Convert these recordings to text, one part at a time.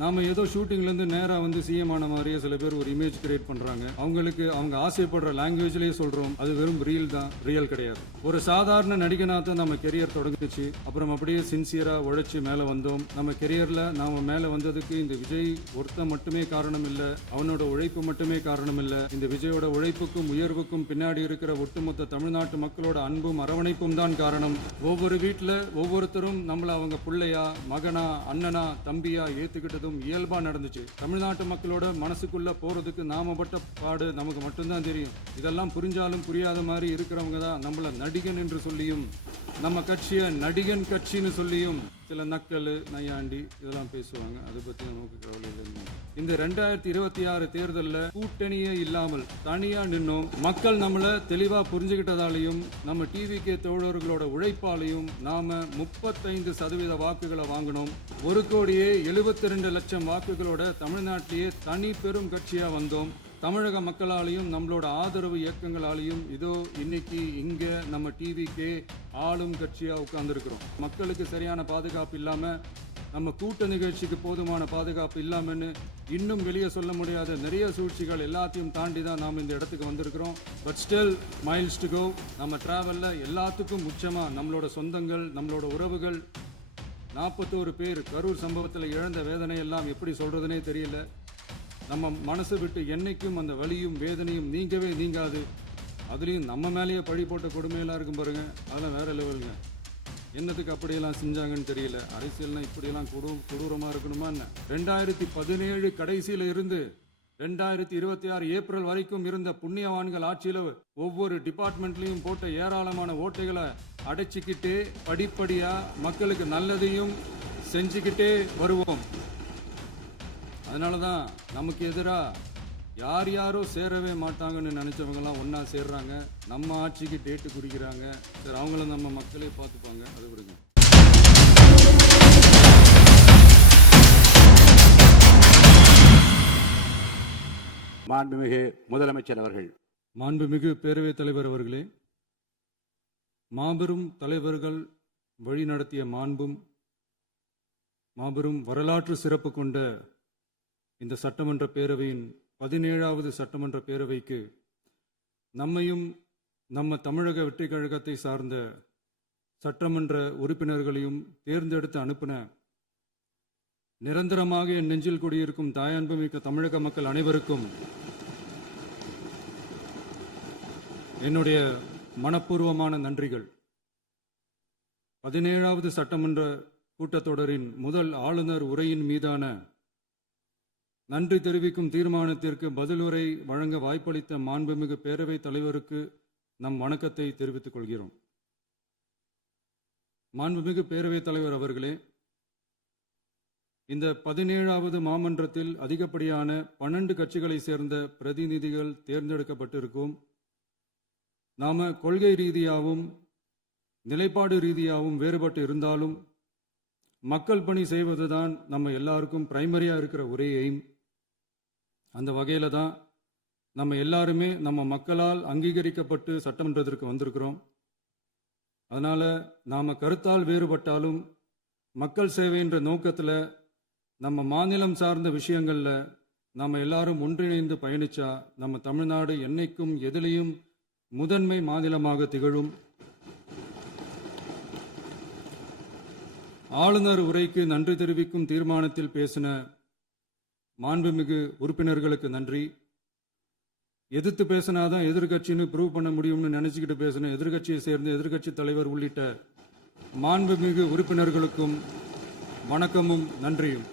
நாம ஏதோ ஷூட்டிங்லேருந்து நேராக வந்து சிஎம் ஆன மாதிரியே சில பேர் ஒரு இமேஜ் கிரியேட் பண்ணுறாங்க. அவங்களுக்கு அவங்க ஆசைப்படுற லாங்குவேஜ்லேயே சொல்கிறோம், அது வெறும் ரீல் தான், ரியல் கிடையாது. ஒரு சாதாரண நடிகனாக தான் நம்ம கெரியர் தொடங்குச்சு. அப்புறம் அப்படியே சின்சியராக உழைச்சி மேலே வந்தோம். நம்ம கெரியரில் நாம் மேலே வந்ததுக்கு இந்த விஜய் ஒருத்தன் மட்டுமே காரணம் இல்லை, அவனோட உழைப்பு மட்டுமே காரணம் இல்லை. இந்த விஜயோட உழைப்புக்கும் உயர்வுக்கும் பின்னாடி இருக்கிற ஒட்டுமொத்த தமிழ்நாட்டு மக்களோட அன்பும் அரவணைப்பும் தான் காரணம். ஒவ்வொரு வீட்டில் ஒவ்வொருத்தரும் நம்மளை அவங்க பிள்ளையா, மகனா, அண்ணனா, தம்பியா ஏற்றுக்கிட்டது இயல்பா நடந்துச்சு. தமிழ்நாட்டு மக்களோட மனசுக்குள்ள போறதுக்கு நாம பட்ட பாடு நமக்கு மட்டும்தான் தெரியும். இதெல்லாம் புரிஞ்சாலும் புரியாத மாதிரி இருக்கிறவங்க தான் நம்மள நடிகன் என்று சொல்லியும், நம்ம கட்சியை நடிகன் கட்சின்னு சொல்லியும் சில நக்கல் நையாண்டி இதெல்லாம் பேசுவாங்க. அதை பத்தி நமக்கு கவலை இல்லை. இந்த 2026 தேர்தலில் கூட்டணியே இல்லாமல் தனியா நின்னோம். மக்கள் நம்மள தெளிவா புரிஞ்சுக்கிட்டதாலையும் நம்ம டிவிகே தோழர்களோட உழைப்பாலையும் நாம 35% வாக்குகளை வாங்கினோம். 1,72 லட்சம் வாக்குகளோட தமிழ்நாட்டிலேயே தனி பெரும் கட்சியா வந்தோம். தமிழக மக்களாலையும் நம்மளோட ஆதரவு இயக்கங்களாலையும் இதோ இன்னைக்கு இங்க நம்ம டிவிக்கே ஆளும் கட்சியா உட்கார்ந்துருக்கிறோம். மக்களுக்கு சரியான பாதுகாப்பு இல்லாம, நம்ம கூட்ட நிகழ்ச்சிக்கு போதுமான பாதுகாப்பு இல்லாமன்னு இன்னும் வெளியே சொல்ல முடியாத நிறைய சூழ்ச்சிகள் எல்லாத்தையும் தாண்டி தான் நாம் இந்த இடத்துக்கு வந்திருக்கிறோம். But still miles to go. நம்ம டிராவல்ல எல்லாத்துக்கும் முக்கியமா நம்மளோட சொந்தங்கள், நம்மளோட உறவுகள், 41 பேர் கரூர் சம்பவத்தில் இழந்த வேதனை எல்லாம் எப்படி சொல்றதுனே தெரியல. நம்ம மனசு விட்டு என்னைக்கும் அந்த வலியும் வேதனையும் நீங்கவே நீங்காது. அதுலேயும் நம்ம மேலேயே பழி போட்ட கொடுமையெல்லாம் இருக்கும் பாருங்க, அதெல்லாம் வேற லெவலுங்க. என்னத்துக்கு அப்படியெல்லாம் செஞ்சாங்கன்னு தெரியல. அரசியல்னா இப்படியெல்லாம் கொடூரமாக இருக்கணுமா என்ன? 2017 கடைசியில் இருந்து 2026 ஏப்ரல் வரைக்கும் இருந்த புண்ணியவான்கள் ஆட்சியில் ஒவ்வொரு டிபார்ட்மெண்ட்லையும் போட்ட ஏராளமான ஓட்டைகளை அடைச்சிக்கிட்டே படிப்படியா மக்களுக்கு நல்லதையும் செஞ்சுக்கிட்டே வருவோம். அதனால தான் நமக்கு எதிராக யார் யாரோ சேரவே மாட்டாங்கன்னு நினைச்சவங்கலாம் ஒன்னா சேர்றாங்க. நம்ம ஆட்சிக்கு டேட்டு குறிக்கிறாங்க. சரி, அவங்கள நம்ம மக்களே பார்த்துப்பாங்க, அதை விடுங்க. மாண்புமிகு முதலமைச்சர் அவர்கள். மாண்புமிகு பேரவைத் தலைவர் அவர்களே, மாபெரும் தலைவர்கள் வழி நடத்திய மாண்பும் மாபெரும் வரலாற்று சிறப்பு கொண்ட இந்த சட்டமன்ற பேரவையின் 17வது சட்டமன்ற பேரவைக்கு நம்மையும் நம்ம தமிழக வெற்றி கழகத்தை சார்ந்த சட்டமன்ற உறுப்பினர்களையும் தேர்ந்தெடுத்து அனுப்பின நிரந்தரமாக என் நெஞ்சில் குடியிருக்கும் தாயன்புமிக்க தமிழக மக்கள் அனைவருக்கும் என்னுடைய மனப்பூர்வமான நன்றிகள். 17வது சட்டமன்ற கூட்டத்தொடரின் முதல் ஆளுநர் உரையின் மீதான நன்றி தெரிவிக்கும் தீர்மானத்திற்கு பதிலுரை வழங்க வாய்ப்பளித்த மாண்புமிகு பேரவைத் தலைவருக்கு நம் வணக்கத்தை தெரிவித்துக் கொள்கிறோம். மாண்புமிகு பேரவைத் தலைவர் அவர்களே, இந்த 17வது மாமன்றத்தில் அதிகப்படியான 12 கட்சிகளை சேர்ந்த பிரதிநிதிகள் தேர்ந்தெடுக்கப்பட்டிருக்கும். நாம கொள்கை ரீதியாகவும் நிலைப்பாடு ரீதியாகவும் வேறுபட்டு இருந்தாலும் மக்கள் பணி செய்வதுதான் நம்ம எல்லாருக்கும் பிரைமரியா இருக்கிற ஒரே எய்ம். அந்த வகையில தான் நம்ம எல்லாருமே நம்ம மக்களால் அங்கீகரிக்கப்பட்டு சட்டமன்றத்திற்கு வந்திருக்கிறோம். அதனால நாம கருத்தால் வேறுபட்டாலும் மக்கள் சேவை என்ற நோக்கத்தில் நம்ம மாநிலம் சார்ந்த விஷயங்கள்ல நாம எல்லாரும் ஒன்றிணைந்து பயணிச்சா நம்ம தமிழ்நாடு என்னைக்கும் எதிலையும் முதன்மை மாநிலமாக திகழும். ஆளுநர் உரைக்கு நன்றி தெரிவிக்கும் தீர்மானத்தில் பேசின மாண்புமிகு உறுப்பினர்களுக்கு நன்றி. எதிர்த்து பேசினாதான் எதிர்கட்சின்னு ப்ரூவ் பண்ண முடியும்னு நினைச்சுக்கிட்டு பேசின எதிர்கட்சியை சேர்ந்த எதிர்கட்சி தலைவர் உள்ளிட்ட மாண்புமிகு உறுப்பினர்களுக்கும் வணக்கமும் நன்றியும்.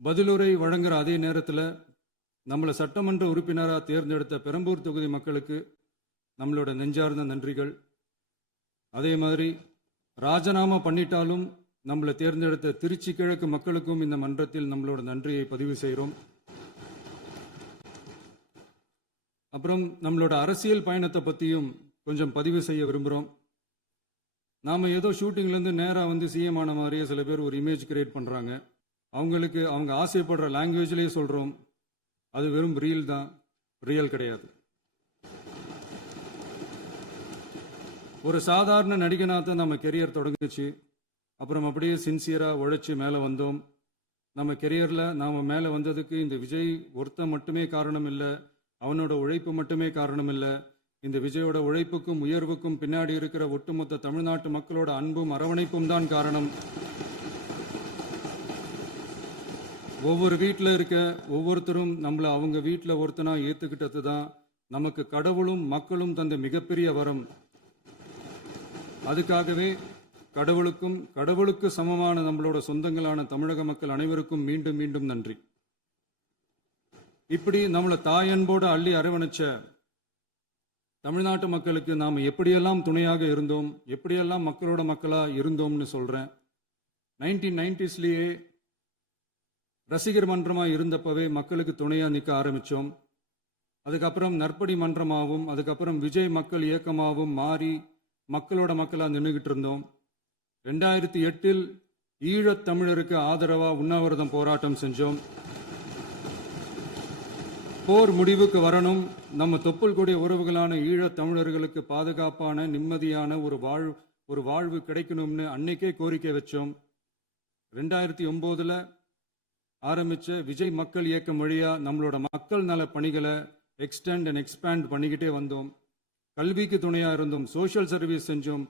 பதிலுரை வழங்குற அதே நேரத்தில் நம்மளை சட்டமன்ற உறுப்பினராக தேர்ந்தெடுத்த பெரம்பூர் தொகுதி மக்களுக்கு நம்மளோட நெஞ்சார்ந்த நன்றிகள். அதே மாதிரி ராஜினாமா பண்ணிட்டாலும் நம்மளை தேர்ந்தெடுத்த திருச்சி கிழக்கு மக்களுக்கும் இந்த மன்றத்தில் நம்மளோட நன்றியை பதிவு செய்கிறோம். அப்புறம் நம்மளோட அரசியல் பயணத்தை பற்றியும் கொஞ்சம் பதிவு செய்ய விரும்புகிறோம். நாம் ஏதோ ஷூட்டிங்லேருந்து நேராக வந்து சிஎம் ஆன மாதிரியே சில பேர் ஒரு இமேஜ் கிரியேட் பண்ணுறாங்க. அவங்களுக்கு அவங்க ஆசைப்படுற லாங்குவேஜ்லேயே சொல்கிறோம், அது வெறும் ரீல் தான், ரியல் கிடையாது. ஒரு சாதாரண நடிகனாக தான் நம்ம கெரியர் தொடங்குச்சு. அப்புறம் அப்படியே சின்சியராக உழைச்சி மேலே வந்தோம். நம்ம கெரியரில் நாம் மேலே வந்ததுக்கு இந்த விஜய் ஒருத்தன் மட்டுமே காரணம் இல்லை, அவனோட உழைப்பு மட்டுமே காரணம் இல்லை. இந்த விஜயோட உழைப்புக்கும் உயர்வுக்கும் பின்னாடி இருக்கிற ஒட்டுமொத்த தமிழ்நாட்டு மக்களோட அன்பும் அரவணைப்பும் தான் காரணம். ஒவ்வொரு வீட்டில் இருக்க ஒவ்வொருத்தரும் நம்மளை அவங்க வீட்டில் ஒருத்தனா ஏற்றுக்கிட்டது தான் நமக்கு கடவுளும் மக்களும் தந்த மிகப்பெரிய வரம். அதுக்காகவே கடவுளுக்கு சமமான நம்மளோட சொந்தங்களான தமிழக மக்கள் அனைவருக்கும் மீண்டும் மீண்டும் நன்றி. இப்படி நம்மளை தாயன்போடு அள்ளி அரவணைச்ச தமிழ்நாட்டு மக்களுக்கு நாம் எப்படியெல்லாம் துணையாக இருந்தோம், எப்படியெல்லாம் மக்களோட மக்களா இருந்தோம்னு சொல்றேன். 1990ஸ்லயே ரசிகர் மன்றமாக இருந்தப்பவே மக்களுக்கு துணையாக நிற்க ஆரம்பித்தோம். அதுக்கப்புறம் நற்படி மன்றமாகவும் அதுக்கப்புறம் விஜய் மக்கள் இயக்கமாகவும் மாறி மக்களோட மக்களாக நின்றுகிட்டு இருந்தோம். 2008 ஈழத் தமிழருக்கு ஆதரவாக உண்ணாவிரதம் போராட்டம் செஞ்சோம். போர் முடிவுக்கு வரணும், நம்ம தொப்புள் கூடிய உறவுகளான ஈழத் தமிழர்களுக்கு பாதுகாப்பான நிம்மதியான ஒரு வாழ்வு கிடைக்கணும்னு அன்னைக்கே கோரிக்கை வச்சோம். 2009 ஆரம்பிச்ச விஜய் மக்கள் இயக்கம் வழியா நம்மளோட மக்கள் நல பணிகளை எக்ஸ்டெண்ட் அண்ட் எக்ஸ்பேண்ட் பண்ணிக்கிட்டே வந்தோம். கல்விக்கு துணையா இருந்தோம், சோஷியல் சர்வீஸ் செஞ்சோம்,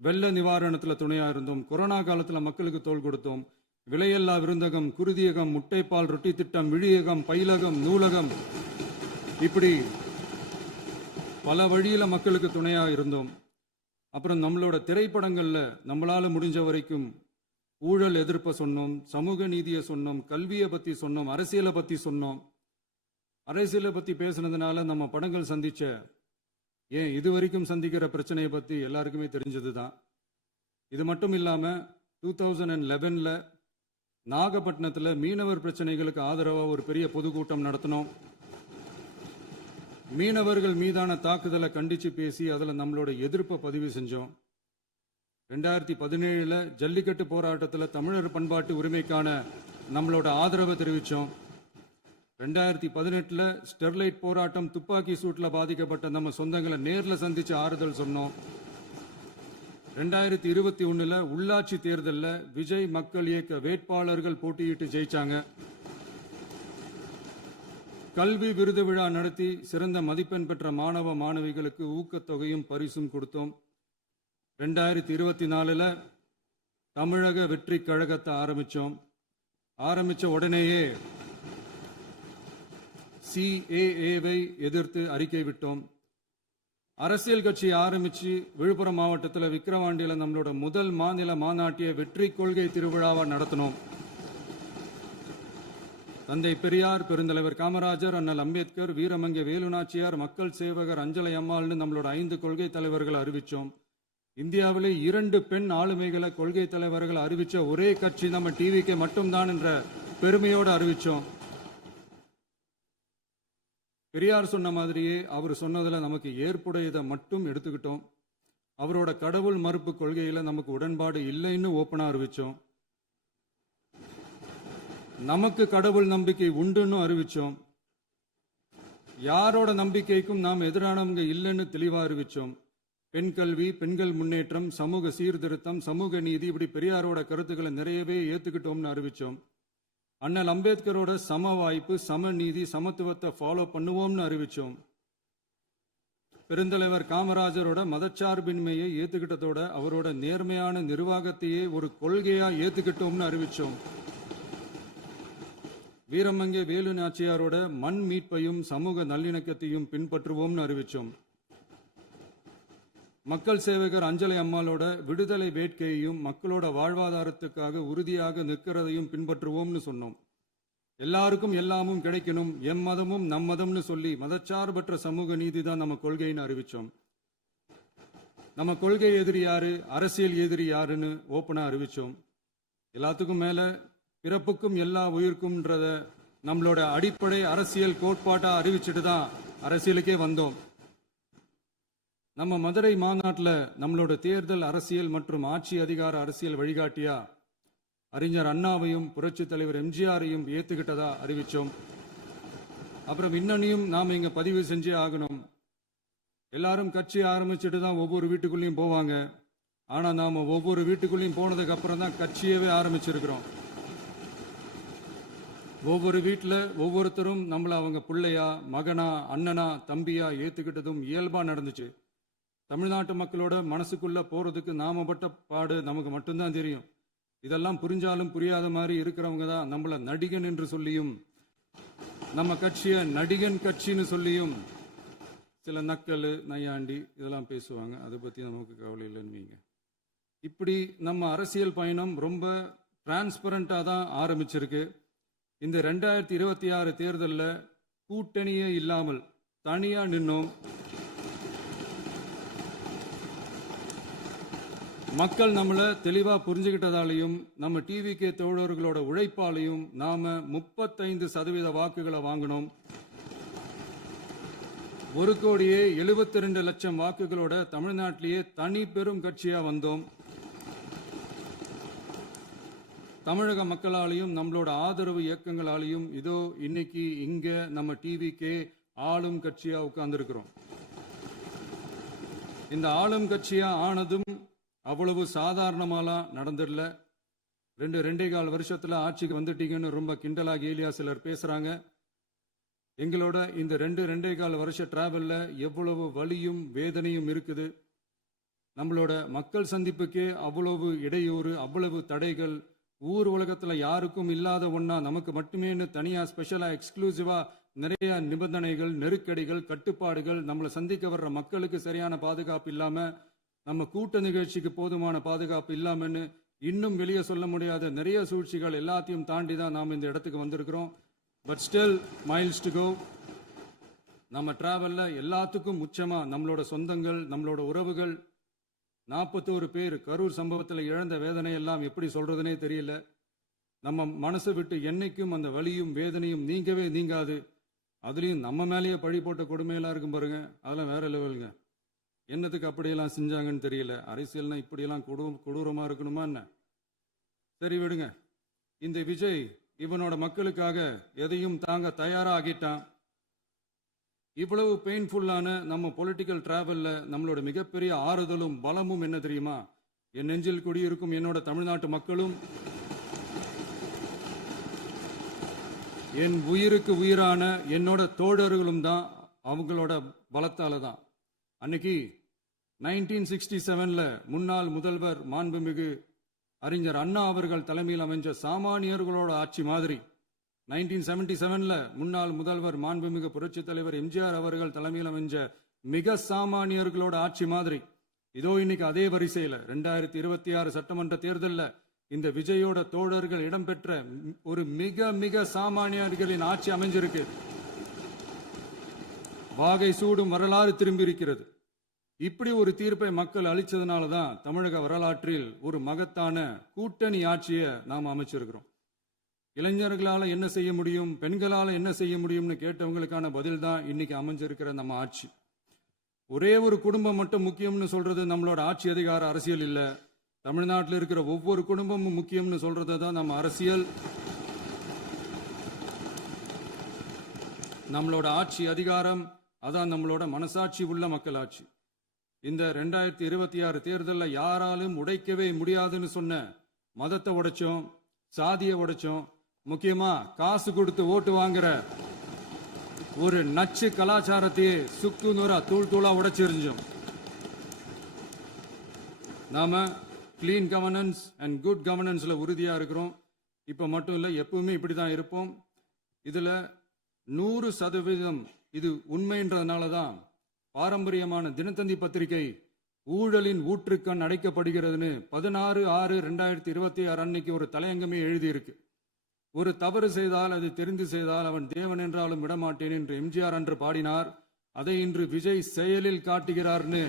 வெள்ள நிவாரணத்துல துணையா இருந்தோம், கொரோனா காலத்துல மக்களுக்கு தோள் கொடுத்தோம். விலையில்லா விருந்தகம், குருதியகம், முட்டைப்பால் ரொட்டி திட்டம், விழியகம், பயிலகம், நூலகம், இப்படி பல வழியில மக்களுக்கு துணையா இருந்தோம். அப்புறம் நம்மளோட திரைப்படங்கள்ல நம்மளால முடிஞ்ச வரைக்கும் ஊழல் எதிர்ப்பை சொன்னோம், சமூக நீதியை சொன்னோம், கல்வியை பத்தி சொன்னோம், அரசியலை பத்தி சொன்னோம். அரசியலை பத்தி பேசுனதுனால நம்ம படங்கள் சந்திச்ச இது வரைக்கும் சந்திக்கிற பிரச்சனையை பத்தி எல்லாருக்குமே தெரிஞ்சதுதான். இது மட்டும் இல்லாம 2011 நாகப்பட்டினத்துல மீனவர் பிரச்சனைகளுக்கு ஆதரவா ஒரு பெரிய பொதுக்கூட்டம் நடத்தினோம். மீனவர்கள் மீதான தாக்குதலை கண்டிச்சு பேசி அதுல நம்மளோட எதிர்ப்பை பதிவு செஞ்சோம். 2017 ஜல்லிக்கட்டு போராட்டத்தில் தமிழர் பண்பாட்டு உரிமைக்கான நம்மளோட ஆதரவை தெரிவித்தோம். 2018 ஸ்டெர்லைட் போராட்டம், துப்பாக்கி சூட்டில் பாதிக்கப்பட்ட நம்ம சொந்தங்களை நேரில் சந்திச்சு ஆறுதல் சொன்னோம். 2021 உள்ளாட்சி தேர்தலில் விஜய் மக்கள் இயக்க வேட்பாளர்கள் போட்டியிட்டு ஜெயிச்சாங்க. கல்வி விருது விழா நடத்தி சிறந்த மதிப்பெண் பெற்ற மாணவ மாணவிகளுக்கு ஊக்கத்தொகையும் பரிசும் கொடுத்தோம். 2024 தமிழக வெற்றி கழகத்தை ஆரம்பிச்ச உடனேயே CAA-வை எதிர்த்து அறிக்கை விட்டோம். அரசியல் கட்சி ஆரம்பிச்சு விழுப்புரம் மாவட்டத்தில் விக்கிரவாண்டியில் நம்மளோட முதல் மாநில மாநாட்டிய வெற்றி கொள்கை திருவிழாவை நடத்தினோம். தந்தை பெரியார், பெருந்தலைவர் காமராஜர், அண்ணல் அம்பேத்கர், வீரமங்கை வேலுநாச்சியார், மக்கள் சேவகர் அஞ்சலை அம்மாள்னு நம்மளோட 5 கொள்கை தலைவர்கள் அறிவிச்சோம். இந்தியாவிலே 2 பெண் ஆளுமைகளை கொள்கை தலைவர்கள் அறிவிச்ச ஒரே கட்சி நம்ம டிவிக்கு மட்டும்தான் என்ற பெருமையோடு அறிவிச்சோம். பெரியார் சொன்ன மாதிரியே அவர் சொன்னதுல நமக்கு ஏற்புடையதை மட்டும் எடுத்துக்கிட்டோம். அவரோட கடவுள் மறுப்பு கொள்கையில நமக்கு உடன்பாடு இல்லைன்னு ஓப்பனா அறிவிச்சோம். நமக்கு கடவுள் நம்பிக்கை உண்டுன்னு அறிவிச்சோம். யாரோட நம்பிக்கைக்கும் நாம் எதிரானவங்க இல்லைன்னு தெளிவா அறிவிச்சோம். பெண் கல்வி, பெண்கள் முன்னேற்றம், சமூக சீர்திருத்தம், சமூக நீதி, இப்படி பெரியாரோட கருத்துக்களை நிறையவே ஏத்துக்கிட்டோம்னு அறிவிச்சோம். அண்ணல் அம்பேத்கரோட சம வாய்ப்பு, சம நீதி, சமத்துவத்தை ஃபாலோ பண்ணுவோம்னு அறிவிச்சோம். பெருந்தலைவர் காமராஜரோட மதச்சார்பின்மையை ஏத்துக்கிட்டதோட அவரோட நேர்மையான நிர்வாகத்தையே ஒரு கொள்கையா ஏத்துக்கிட்டோம்னு அறிவிச்சோம். வீரமங்கை வேலு நாச்சியாரோட மண் மீட்பையும் சமூக நல்லிணக்கத்தையும் பின்பற்றுவோம்னு அறிவிச்சோம். மக்கள் சேவகர் அஞ்சலை அம்மாளோட விடுதலை வேட்கையையும் மக்களோட வாழ்வாதாரத்துக்காக உறுதியாக நிற்கிறதையும் பின்பற்றுவோம்னு சொன்னோம். எல்லாருக்கும் எல்லாமும் கிடைக்கணும், எம் மதமும் நம் மதம்னு சொல்லி மதச்சார்பற்ற சமூக நீதி தான் நம்ம கொள்கைன்னு அறிவிச்சோம். நம்ம கொள்கை எதிரி யாரு, அரசியல் எதிரி யாருன்னு ஓப்பனா அறிவிச்சோம். எல்லாத்துக்கும் மேல பிறப்புக்கும் எல்லா உயிர்க்கும்ன்றத நம்மளோட அடிப்படை அரசியல் கோட்பாட்டா அறிவிச்சுட்டு தான் அரசியலுக்கே வந்தோம். நம்ம மதுரை மாநாட்டில் நம்மளோட தேர்தல் அரசியல் மற்றும் ஆட்சி அதிகார அரசியல் வழிகாட்டியா அறிஞர் அண்ணாவையும் புரட்சி தலைவர் எம்ஜிஆரையும் ஏத்துக்கிட்டதா அறிவிச்சோம். அப்புறம் இன்னனையும் நாம இங்க பதிவு செஞ்சே ஆகணும். எல்லாரும் கட்சி ஆரம்பிச்சுட்டு தான் ஒவ்வொரு வீட்டுக்குள்ளேயும் போவாங்க. ஆனா நாம ஒவ்வொரு வீட்டுக்குள்ளேயும் போனதுக்கு அப்புறம் தான் கட்சியவே ஆரம்பிச்சிருக்கிறோம். ஒவ்வொரு வீட்டில் ஒவ்வொருத்தரும் நம்மள அவங்க பிள்ளையா, மகனா, அண்ணனா, தம்பியா ஏத்துக்கிட்டதும் இயல்பா நடந்துச்சு. தமிழ்நாட்டு மக்களோட மனசுக்குள்ள போறதுக்கு நாம பட்ட பாடு நமக்கு மட்டும்தான் தெரியும். இதெல்லாம் புரிஞ்சாலும் புரியாத மாதிரி இருக்கிறவங்க தான் நம்மள நடிகன் என்று சொல்லியும், நம்ம கட்சியை நடிகன் கட்சின்னு சொல்லியும் சில நக்கல், நையாண்டி இதெல்லாம் பேசுவாங்க. அதை பத்தி நமக்கு கவலை இல்லைன்னு வைங்க. இப்படி நம்ம அரசியல் பயணம் ரொம்ப டிரான்ஸ்பரண்டா தான் ஆரம்பிச்சிருக்கு. இந்த 2026 தேர்தலில் கூட்டணியே இல்லாமல் தனியா நின்னோம். மக்கள் நம்மளை தெளிவா புரிஞ்சுக்கிட்டதாலையும் நம்ம டிவிகே தோழர்களோட உழைப்பாலையும் நாம 35% வாக்குகளை வாங்கினோம். 1,72,00,000 வாக்குகளோட தமிழ்நாட்டிலேயே தனி பெரும் கட்சியா வந்தோம். தமிழக மக்களாலையும் நம்மளோட ஆதரவு இயக்கங்களாலையும் இதோ இன்னைக்கு இங்க நம்ம டிவிகே ஆளும் கட்சியா உட்கார்ந்துருக்கிறோம். இந்த ஆளும் கட்சியா ஆனதும் அவ்வளவு சாதாரணமாலாம் நடந்துடல. 2.25 வருஷத்துல ஆட்சிக்கு வந்துட்டீங்கன்னு ரொம்ப கிண்டலா கேலியா சிலர் பேசுறாங்க. எங்களோட இந்த 2.25 வருஷ டிராவல்ல எவ்வளவு வலியும் வேதனையும் இருக்குது. நம்மளோட மக்கள் சந்திப்புக்கே அவ்வளவு இடையூறு, அவ்வளவு தடைகள், ஊர் உலகத்துல யாருக்கும் இல்லாத ஒன்னா நமக்கு மட்டுமேன்னு தனியா ஸ்பெஷலா எக்ஸ்க்ளூசிவா நிறைய நிபந்தனைகள், நெருக்கடிகள், கட்டுப்பாடுகள், நம்மளை சந்திக்க வர்ற மக்களுக்கு சரியான பாதுகாப்பு இல்லாம, நம்ம கூட்ட நிகழ்ச்சிக்கு போதுமான பாதுகாப்பு இல்லாமன்னு இன்னும் வெளியே சொல்ல முடியாத நிறைய சூழ்ச்சிகள் எல்லாத்தையும் தாண்டி தான் நாம் இந்த இடத்துக்கு வந்திருக்கிறோம். But still miles to go. நம்ம டிராவல்ல எல்லாத்துக்கும் முச்சமா நம்மளோட சொந்தங்கள், நம்மளோட உறவுகள், 41 பேர் கரூர் சம்பவத்தில் இழந்த வேதனை எல்லாம் எப்படி சொல்றதுனே தெரியல. நம்ம மனசை விட்டு என்னைக்கும் அந்த வலியும் வேதனையும் நீங்கவே நீங்காது. அதுலயும் நம்ம மேலேயே பழி போட்ட கொடுமையெல்லாம் இருக்கும் பாருங்க, அதெல்லாம் வேற லெவலுங்க. என்னத்துக்கு அப்படியெல்லாம் செஞ்சாங்கன்னு தெரியல. அரசியல்னா இப்படியெல்லாம் கொடூரமா இருக்கணுமா என்ன? சரி விடுங்க. இந்த விஜய் இவனோட மக்களுக்காக எதையும் தாங்க தயாரா ஆகிட்டான். இவ்வளவு பெயின்ஃபுல்லான நம்ம பொலிட்டிக்கல் டிராவல்ல நம்மளோட மிகப்பெரிய ஆறுதலும் பலமும் என்ன தெரியுமா? என் நெஞ்சில் குடியிருக்கும் என்னோட தமிழ்நாட்டு மக்களும், என் உயிருக்கு உயிரான என்னோட தோழர்களும் தான். அவங்களோட பலத்தால தான். அன்னைக்கு 1967 முன்னாள் முதல்வர் மாண்புமிகு அறிஞர் அண்ணா அவர்கள் தலைமையில் அமைஞ்ச சாமானியர்களோட ஆட்சி மாதிரி, 1977 முன்னாள் முதல்வர் மாண்புமிகு புரட்சி தலைவர் எம்ஜிஆர் அவர்கள் தலைமையில் அமைஞ்ச மிக சாமானியர்களோட ஆட்சி மாதிரி, இதோ இன்னைக்கு அதே வரிசையில 2026 சட்டமன்ற தேர்தலில் இந்த விஜயோட தோழர்கள் இடம்பெற்ற ஒரு மிக மிக சாமானியர்களின் ஆட்சி அமைஞ்சிருக்கு. வாகை சூடும் வரலாறு திரும்பி இருக்கிறது. இப்படி ஒரு தீர்ப்பை மக்கள் அளிச்சதுனால தான் தமிழக வரலாற்றில் ஒரு மகத்தான கூட்டணி ஆட்சியை நாம் அமைச்சிருக்கிறோம். இளைஞர்களால என்ன செய்ய முடியும், பெண்களால என்ன செய்ய முடியும்னு கேட்டவங்களுக்கான பதில் தான் இன்னைக்கு அமைஞ்சிருக்கிற நம்ம ஆட்சி. ஒரே ஒரு குடும்பம் மட்டும் முக்கியம்னு சொல்றது நம்மளோட ஆட்சி அதிகார அரசியல் இல்ல. தமிழ்நாட்டில் இருக்கிற ஒவ்வொரு குடும்பமும் முக்கியம்னு சொல்றது தான் நம்ம அரசியல். நம்மளோட ஆட்சி அதிகாரம் அதான் நம்மளோட மனசாட்சி உள்ள மக்களாட்சி. இந்த 2026 தேர்தலில் யாராலும் உடைக்கவே முடியாதுன்னு சொன்ன மதத்தை உடைச்சோம், சாதியை உடைச்சோம், முக்கியமா காசு கொடுத்து ஓட்டு வாங்குற ஒரு நச்சு கலாச்சாரத்தையே சுக்கு நூறா தூள் தூளா உடைச்சிருந்தோம். நாம கிளீன் கவர்னன்ஸ் அண்ட் குட் கவர்னன்ஸ்ல உறுதியா இருக்கிறோம். இப்ப மட்டும் இல்ல, எப்பவுமே இப்படிதான் இருப்போம். இதுல 100% இது உண்மைன்றதுனால தான் பாரம்பரியமான தினத்தந்தி பத்திரிகை ஊழலின் ஊற்றுக்கண் அடைக்கப்படுகிறதுன்னு 16/6/2026 அன்னைக்கு ஒரு தலையங்கமே எழுதியிருக்கு. ஒரு தவறு செய்தால், அது தெரிந்து செய்தால் அவன் தேவன் என்றாலும் விடமாட்டேன் என்று எம்ஜிஆர் அன்று பாடினார். அதை இன்று விஜய் செயலில் காட்டுகிறார்னு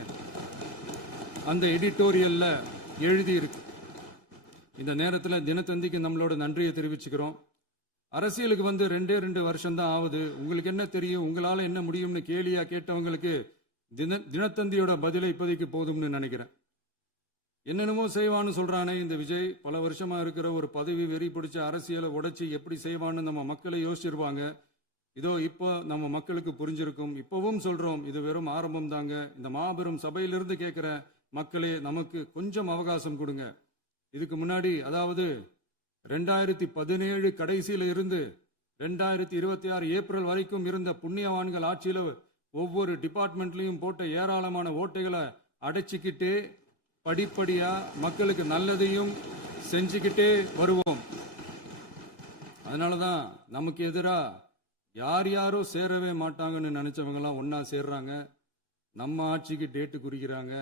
அந்த எடிட்டோரியல்ல எழுதியிருக்கு. இந்த நேரத்தில் தினத்தந்திக்கு நம்மளோட நன்றியை தெரிவிச்சுக்கிறோம். அரசியலுக்கு வந்து 2 வருஷம் தான் ஆகுது. உங்களுக்கு என்ன தெரியும், உங்களால என்ன முடியும்னு கேலியா கேட்டவங்களுக்கு தினத்தந்தியோட பதிலை இப்போதைக்கு போதும்னு நினைக்கிறேன். என்னென்னமோ செய்வான்னு சொல்றானே இந்த விஜய், பல வருஷமா இருக்கிற ஒரு பதவி வெறி பிடிச்ச அரசியலை உடைச்சி எப்படி செய்வான்னு நம்ம மக்களை யோசிச்சிருவாங்க. இதோ இப்போ நம்ம மக்களுக்கு புரிஞ்சிருக்கும். இப்பவும் சொல்றோம், இது வெறும் ஆரம்பம் தாங்க. இந்த மாபெரும் சபையிலிருந்து கேட்கிற மக்களே, நமக்கு கொஞ்சம் அவகாசம் கொடுங்க. இதுக்கு முன்னாடி, அதாவது 2017 கடைசியில இருந்து 2026 ஏப்ரல் வரைக்கும் இருந்த புண்ணியவான்கள் ஆட்சியில ஒவ்வொரு டிபார்ட்மெண்ட்லயும் போட்ட ஏராளமான ஓட்டைகளை அடைச்சிக்கிட்டே படிப்படியா மக்களுக்கு நல்லதையும் செஞ்சுக்கிட்டே வருவோம். அதனாலதான் நமக்கு எதிரா யார் யாரோ சேரவே மாட்டாங்கன்னு நினைச்சவங்க எல்லாம் ஒன்னா சேர்றாங்க. நம்ம ஆட்சிக்கு டேட்டு குறிக்கிறாங்க.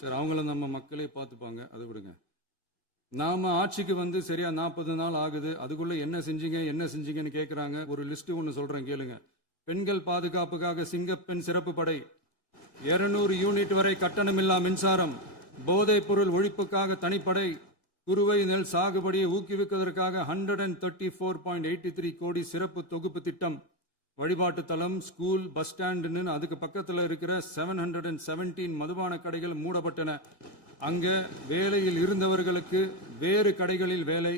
சரி, அவங்கள நம்ம மக்களே பார்த்துப்பாங்க, அதை விடுங்க. நாம ஆட்சிக்கு வந்து சரியா 40 நாள் ஆகுது. அதுக்குள்ள என்ன செஞ்சீங்கன்னு கேட்கறாங்க. ஒரு லிஸ்ட் ஒன்று சொல்றேன் கேளுங்க. பெண்கள் பாதுகாப்புக்காக சிங்கப்பெண் சிறப்பு படை, 200 யூனிட் வரை கட்டணமில்லா மின்சாரம், போதைப் பொருள் ஒழிப்புக்காக தனிப்படை, குறுவை நெல் சாகுபடியை ஊக்குவிப்பதற்காக 134.83 கோடி சிறப்பு தொகுப்பு திட்டம், வழிபாட்டு தலம், ஸ்கூல், பஸ் ஸ்டாண்டுன்னு அதுக்கு பக்கத்தில் இருக்கிற 717 மதுபான கடைகள் மூடப்பட்டன. அங்க வேலையில் இருந்தவர்களுக்கு வேறு கடைகளில் வேலை,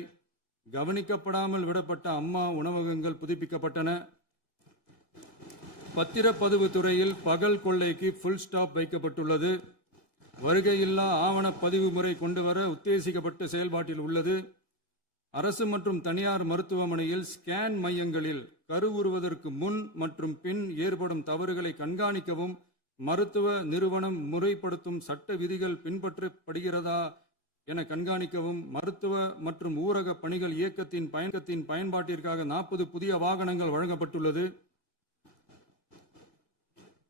கவனிக்கப்படாமல் விடப்பட்ட அம்மா உணவகங்கள் புதுப்பிக்கப்பட்டன. பத்திரப்பதிவு துறையில் பகல் கொள்ளைக்கு ஃபுல் ஸ்டாப் வைக்கப்பட்டுள்ளது. வருகையில்லா ஆவண பதிவு முறை கொண்டுவர உத்தேசிக்கப்பட்ட செயல்பாட்டில் உள்ளது. அரசு மற்றும் தனியார் மருத்துவமனையில் ஸ்கேன் மையங்களில் கருவுறுவதற்கு முன் மற்றும் பின் ஏற்படும் தவறுகளை கண்காணிக்கவும், மருத்துவ நிறுவனம் முறைப்படுத்தும் சட்ட விதிகள் பின்பற்றப்படுகிறதா என கண்காணிக்கவும், மருத்துவ மற்றும் ஊரக பணிகள் இயக்கத்தின் பயன்பாட்டிற்காக 40 புதிய வாகனங்கள் வழங்கப்பட்டுள்ளது.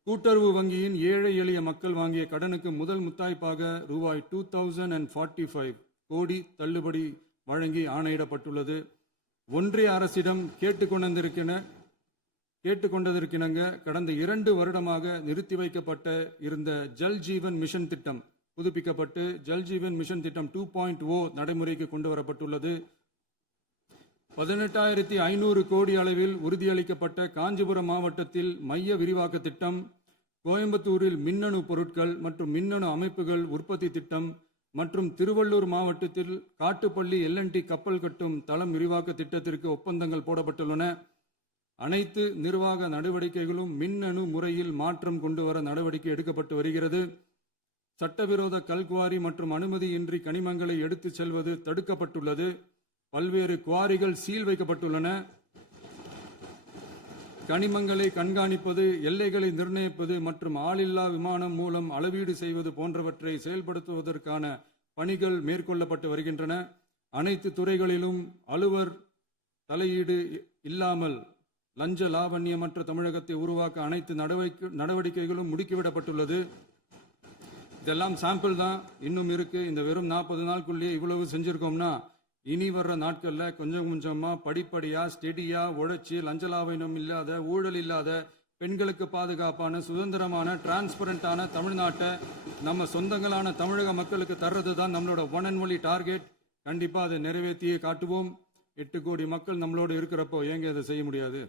கூட்டுறவு வங்கியின் ஏழை எளிய மக்கள் வாங்கிய கடனுக்கு முதல் முத்தாய்ப்பாக ரூபாய் 2045 கோடி தள்ளுபடி வழங்கி ஆணையிடப்பட்டுள்ளது. ஒன்றிய அரசிடம் கேட்டுக்கொண்டதற்கிணங்க கடந்த 2 வருடமாக நிறுத்தி வைக்கப்பட்ட இருந்த ஜல் ஜீவன் மிஷன் திட்டம் புதுப்பிக்கப்பட்டு ஜல் ஜீவன் மிஷன் திட்டம் 2.0 நடைமுறைக்கு கொண்டு வரப்பட்டுள்ளது. 18,500 கோடி அளவில் உறுதியளிக்கப்பட்ட காஞ்சிபுரம் மாவட்டத்தில் மைய விரிவாக்க திட்டம், கோயம்புத்தூரில் மின்னணு பொருட்கள் மற்றும் மின்னணு அமைப்புகள் உற்பத்தி திட்டம் மற்றும் திருவள்ளூர் மாவட்டத்தில் காட்டுப்பள்ளி LNT கப்பல் கட்டும் தளம் விரிவாக்க திட்டத்திற்கு ஒப்பந்தங்கள் போடப்பட்டுள்ளன. அனைத்து நிர்வாக நடவடிக்கைகளும் மின்னணு முறையில் மாற்றம் கொண்டு வர நடவடிக்கை எடுக்கப்பட்டு வருகிறது. சட்டவிரோத கல்குவாரி மற்றும் அனுமதியின்றி கனிமங்களை எடுத்துச் செல்வது தடுக்கப்பட்டுள்ளது. பல்வேறு குவாரிகள் சீல் வைக்கப்பட்டுள்ளன. கனிமங்களை கண்காணிப்பது, எல்லைகளை நிர்ணயிப்பது மற்றும் ஆளில்லா விமானம் மூலம் அளவீடு செய்வது போன்றவற்றை செயல்படுத்துவதற்கான பணிகள் மேற்கொள்ளப்பட்டு வருகின்றன. அனைத்து துறைகளிலும் அலுவலர் தலையீடு இல்லாமல் லஞ்ச லாவண்யமற்ற தமிழகத்தை உருவாக்க அனைத்து நடவடிக்கைகளும் முடுக்கிவிடப்பட்டுள்ளது. இதெல்லாம் சாம்பிள் தான், இன்னும் இருக்கு. இந்த வெறும் 40 நாளுக்குள்ளேயே இவ்வளவு செஞ்சிருக்கோம்னா இனி வர்ற நாட்கள்ல கொஞ்சம் கொஞ்சமா படிப்படியா ஸ்டெடியா உழைச்சி லஞ்ச லாவண்யம் இல்லாத, ஊழல் இல்லாத, பெண்களுக்கு பாதுகாப்பான, சுதந்திரமான, டிரான்ஸ்பரண்டான தமிழ்நாட்டை நம்ம சொந்தங்களான தமிழக மக்களுக்கு தர்றது தான் நம்மளோட ஒன் அண்ட் ஒன்லி டார்கெட். கண்டிப்பா அதை நிறைவேற்றியே காட்டுவோம். 8 கோடி மக்கள் நம்மளோட இருக்கிறப்போ ஏங்க அதை செய்ய முடியாது?